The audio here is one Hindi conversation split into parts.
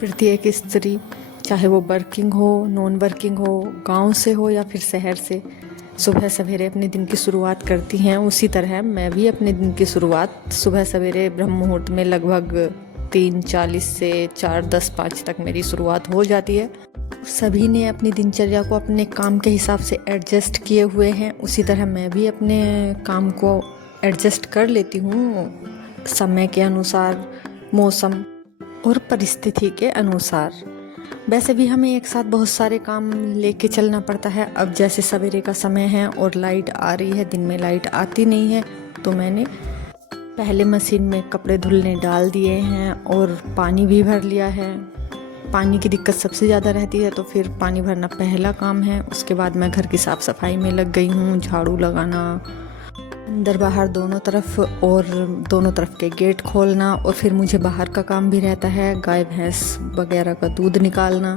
प्रत्येक स्त्री, चाहे वो वर्किंग हो, नॉन वर्किंग हो, गांव से हो या फिर शहर से, सुबह सवेरे अपने दिन की शुरुआत करती हैं। उसी तरह मैं भी अपने दिन की शुरुआत सुबह सवेरे ब्रह्म मुहूर्त में लगभग 3:40 से 4:10 5 तक मेरी शुरुआत हो जाती है। सभी ने अपनी दिनचर्या को अपने काम के हिसाब से एडजस्ट किए हुए हैं। उसी तरह मैं भी अपने काम को एडजस्ट कर लेती हूँ, समय के अनुसार, मौसम और परिस्थिति के अनुसार। वैसे भी हमें एक साथ बहुत सारे काम लेके चलना पड़ता है। अब जैसे सवेरे का समय है और लाइट आ रही है, दिन में लाइट आती नहीं है, तो मैंने पहले मशीन में कपड़े धुलने डाल दिए हैं और पानी भी भर लिया है। पानी की दिक्कत सबसे ज़्यादा रहती है, तो फिर पानी भरना पहला काम है। उसके बाद मैं घर की साफ़ सफाई में लग गई हूँ, झाड़ू लगाना, अंदर बाहर दोनों तरफ, और दोनों तरफ के गेट खोलना। और फिर मुझे बाहर का काम भी रहता है, गाय भैंस वगैरह का दूध निकालना।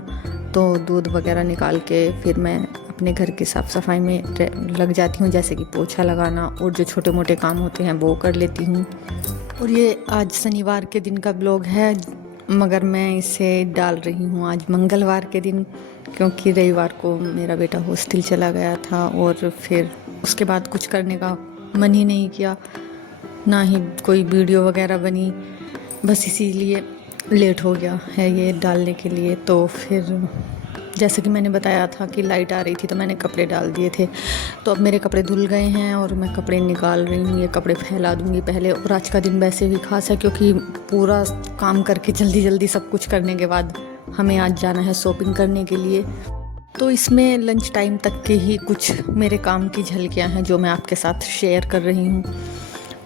तो दूध वगैरह निकाल के फिर मैं अपने घर की साफ़ सफाई में लग जाती हूँ, जैसे कि पोछा लगाना, और जो छोटे मोटे काम होते हैं वो कर लेती हूँ। और ये आज शनिवार के दिन का ब्लॉग है, मगर मैं इसे डाल रही हूँ आज मंगलवार के दिन, क्योंकि रविवार को मेरा बेटा हॉस्टल चला गया था और फिर उसके बाद कुछ करने का मन ही नहीं किया, ना ही कोई वीडियो वगैरह बनी। बस इसीलिए लेट हो गया है ये डालने के लिए। तो फिर जैसे कि मैंने बताया था कि लाइट आ रही थी तो मैंने कपड़े डाल दिए थे। तो अब मेरे कपड़े धुल गए हैं और मैं कपड़े निकाल रही हूँ। ये कपड़े फैला दूँगी पहले। और आज का दिन वैसे भी खास है, क्योंकि पूरा काम करके जल्दी जल्दी सब कुछ करने के बाद हमें आज जाना है शॉपिंग करने के लिए। तो इसमें लंच टाइम तक के ही कुछ मेरे काम की झलकियाँ हैं जो मैं आपके साथ शेयर कर रही हूँ।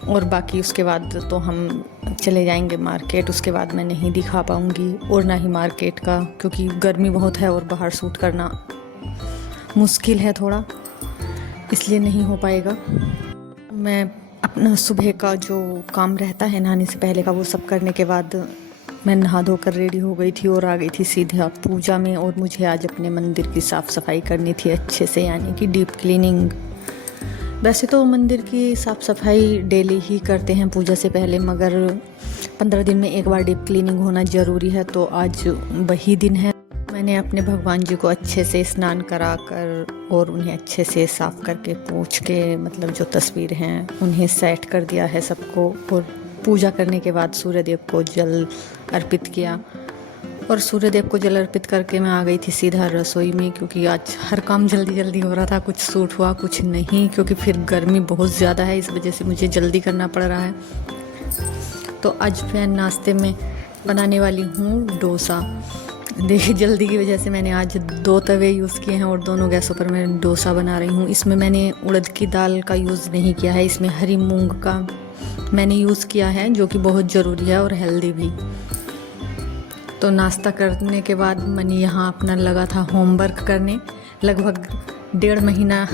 और बाकी उसके बाद तो हम चले जाएंगे मार्केट। उसके बाद मैं नहीं दिखा पाऊँगी, और ना ही मार्केट का, क्योंकि गर्मी बहुत है और बाहर शूट करना मुश्किल है थोड़ा, इसलिए नहीं हो पाएगा। मैं अपना सुबह का जो काम रहता है नहाने से पहले का, वो सब करने के बाद मैं नहा धोकर रेडी हो गई थी और आ गई थी सीधे पूजा में। और मुझे आज अपने मंदिर की साफ़ सफाई करनी थी अच्छे से, यानी कि डीप क्लीनिंग। वैसे तो मंदिर की साफ़ सफाई डेली ही करते हैं पूजा से पहले, मगर 15 दिन में एक बार डीप क्लीनिंग होना ज़रूरी है। तो आज वही दिन है। मैंने अपने भगवान जी को अच्छे से स्नान करा कर और उन्हें अच्छे से साफ़ करके पोंछ के, मतलब जो तस्वीर हैं उन्हें सेट कर दिया है सबको। और पूजा करने के बाद सूर्यदेव को जल अर्पित किया, और सूर्यदेव को जल अर्पित करके मैं आ गई थी सीधा रसोई में, क्योंकि आज हर काम जल्दी जल्दी हो रहा था। कुछ सूट हुआ कुछ नहीं, क्योंकि फिर गर्मी बहुत ज़्यादा है, इस वजह से मुझे जल्दी करना पड़ रहा है। तो आज मैं नाश्ते में बनाने वाली हूँ डोसा। देखिए, जल्दी की वजह से मैंने आज 2 तवे यूज़ किए हैं और दोनों गैसों पर मैं डोसा बना रही हूँ। इसमें मैंने उड़द की दाल का यूज़ नहीं किया है, इसमें हरी मूंग का मैंने यूज़ किया है, जो कि बहुत ज़रूरी है और हेल्दी भी। तो नाश्ता करने के बाद मनी यहाँ अपना लगा था होमवर्क करने। लगभग 1.5 महीना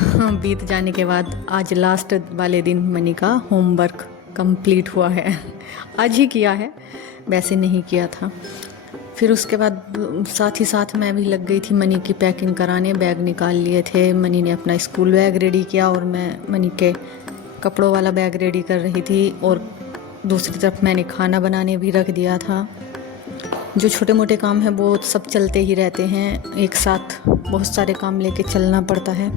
बीत जाने के बाद आज लास्ट वाले दिन मनी का होमवर्क कंप्लीट हुआ है। आज ही किया है, वैसे नहीं किया था। फिर उसके बाद साथ ही साथ मैं भी लग गई थी मनी की पैकिंग कराने। बैग निकाल लिए थे, मनी ने अपना स्कूल बैग रेडी किया और मैं मनी के कपड़ों वाला बैग रेडी कर रही थी। और दूसरी तरफ मैंने खाना बनाने भी रख दिया था। जो छोटे मोटे काम हैं वो सब चलते ही रहते हैं, एक साथ बहुत सारे काम लेके चलना पड़ता है।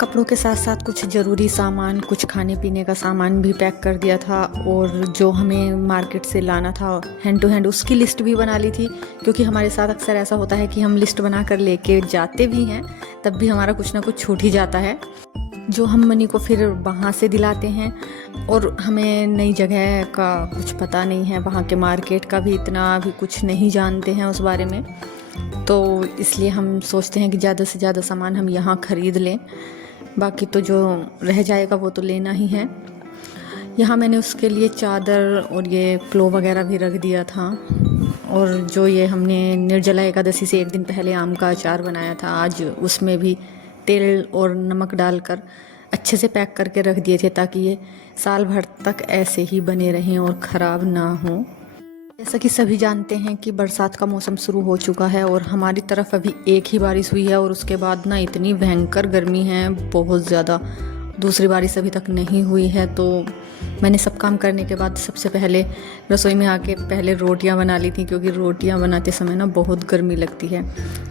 कपड़ों के साथ साथ कुछ ज़रूरी सामान, कुछ खाने पीने का सामान भी पैक कर दिया था। और जो हमें मार्केट से लाना था हैंड टू हैंड, उसकी लिस्ट भी बना ली थी, क्योंकि हमारे साथ अक्सर ऐसा होता है कि हम लिस्ट बना कर लेके जाते भी हैं, तब भी हमारा कुछ ना कुछ छूट ही जाता है, जो हम मनी को फिर वहाँ से दिलाते हैं। और हमें नई जगह का कुछ पता नहीं है, वहाँ के मार्केट का भी इतना भी कुछ नहीं जानते हैं उस बारे में। तो इसलिए हम सोचते हैं कि ज़्यादा से ज़्यादा सामान हम यहाँ ख़रीद लें, बाकी तो जो रह जाएगा वो तो लेना ही है। यहाँ मैंने उसके लिए चादर और ये प्लो वगैरह भी रख दिया था। और जो ये हमने निर्जला एकादशी से एक दिन पहले आम का अचार बनाया था, आज उसमें भी तेल और नमक डालकर अच्छे से पैक करके रख दिए थे, ताकि ये साल भर तक ऐसे ही बने रहें और ख़राब ना हो। जैसा कि सभी जानते हैं कि बरसात का मौसम शुरू हो चुका है, और हमारी तरफ अभी एक ही बारिश हुई है और उसके बाद ना इतनी भयंकर गर्मी है, बहुत ज़्यादा। दूसरी बारिश अभी तक नहीं हुई है, तो मैंने सब काम करने के बाद सबसे पहले रसोई में आके पहले रोटियां बना ली थी, क्योंकि रोटियां बनाते समय ना बहुत गर्मी लगती है।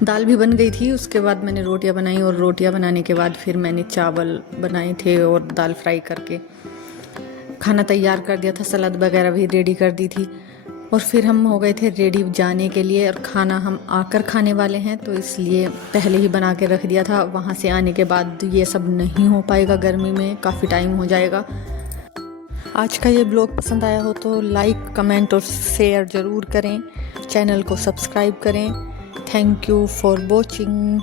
दाल भी बन गई थी, उसके बाद मैंने रोटियां बनाई और रोटियां बनाने के बाद फिर मैंने चावल बनाए थे और दाल फ्राई करके खाना तैयार कर दिया था, सलाद वगैरह भी रेडी कर दी थी। और फिर हम हो गए थे रेडी जाने के लिए, और खाना हम आकर खाने वाले हैं तो इसलिए पहले ही बना के रख दिया था। वहाँ से आने के बाद ये सब नहीं हो पाएगा, गर्मी में काफ़ी टाइम हो जाएगा। आज का ये ब्लॉग पसंद आया हो तो लाइक, कमेंट और शेयर ज़रूर करें, चैनल को सब्सक्राइब करें। Thank you for watching.